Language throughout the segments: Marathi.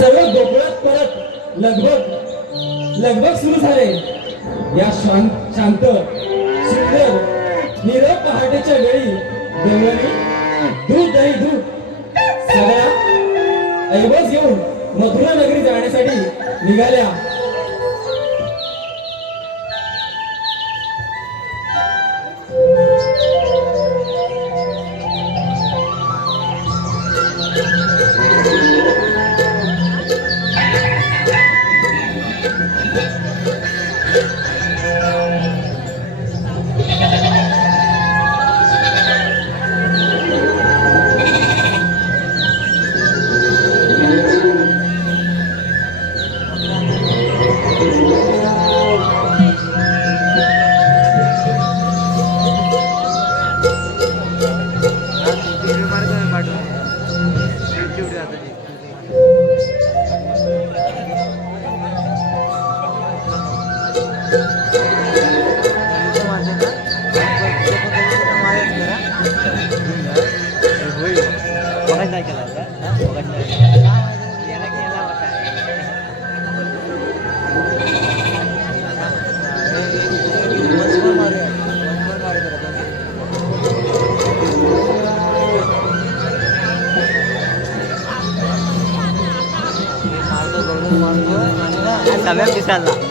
सर्व गोकुळात परत लगभग लगभग सुरू झाले. या शांत शांत सुंदर नीरव पहाटेच्या वेळी देवळी दूध दही दूध सगळ्या ऐवज घेऊन मथुरा नगरी जाण्यासाठी निघाल्या. मारतो, दोघं दिसायला.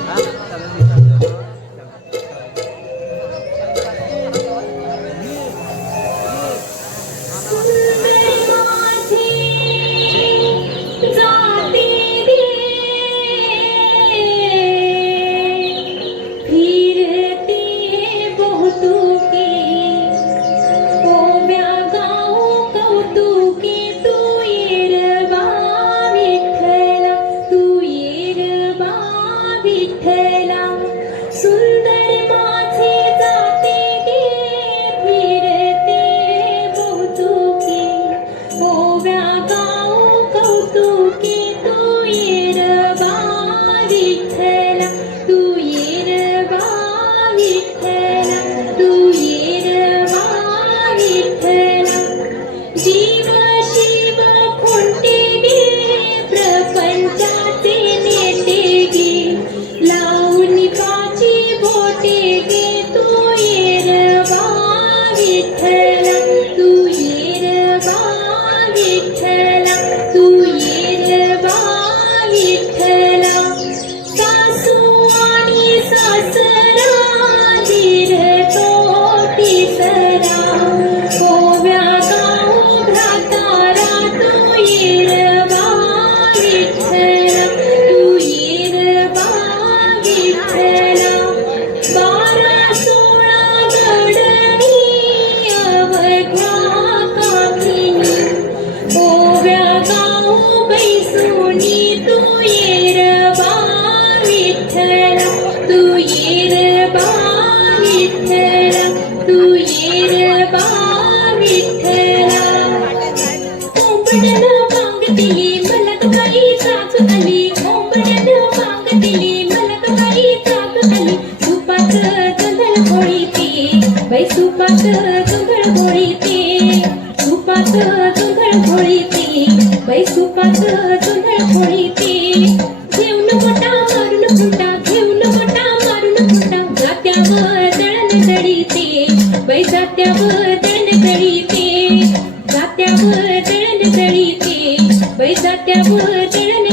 कोंबड्यानं मागतिली मलक बाई सासू आली कोंबड्यानं मागतिली मलक बाई सासू आली सुपात जुंधळ घोळीते बाई सुपात ते घोळीते सुपात बाई 自知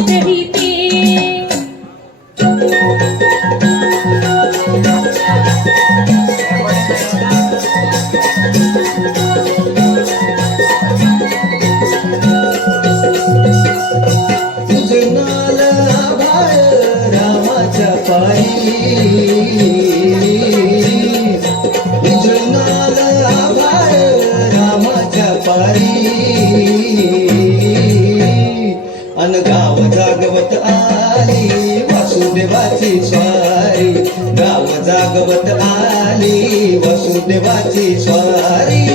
वसुदेवाची स्वारी. गाव जागवत आली वसुदेवाची स्वारी.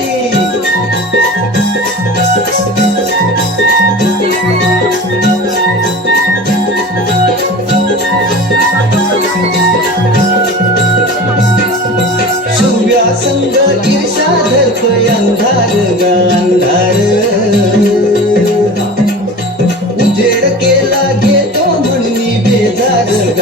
सूर्यासंग ईर्षा धर्प अंधार ग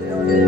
Amen.